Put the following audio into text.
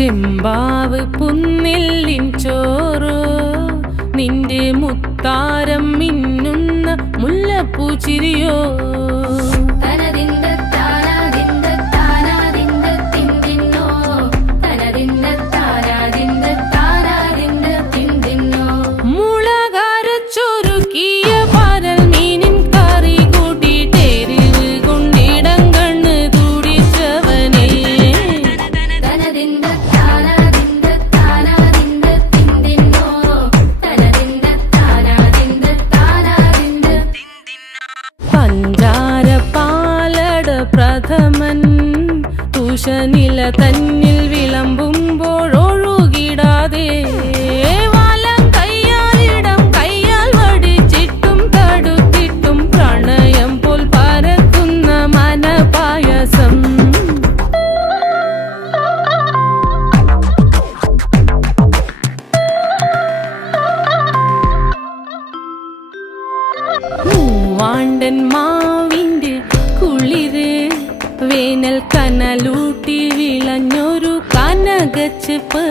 ചെമ്പാവ് പുന്നെല്ലിൻ ചോറോ നിന്റെ മുത്താരം മിന്നുന്ന മുല്ലപ്പൂച്ചിരിയോ പ്രഥമൻ തുഷനില തന്നിൽ വിളമ്പുമ്പോഴൊഴുകിടാതെ വലം കയ്യാലിടം കയ്യാൽ വടിച്ചിട്ടും തടുത്തിട്ടും പ്രണയം പോൽ പരക്കുന്ന മനപായസം മൂവാണ്ടൻ മാവിന്റെ കുളിര് വേനൽ കനലൂട്ടി വിളഞ്ഞൊരു കനകച്ചെപ്പ്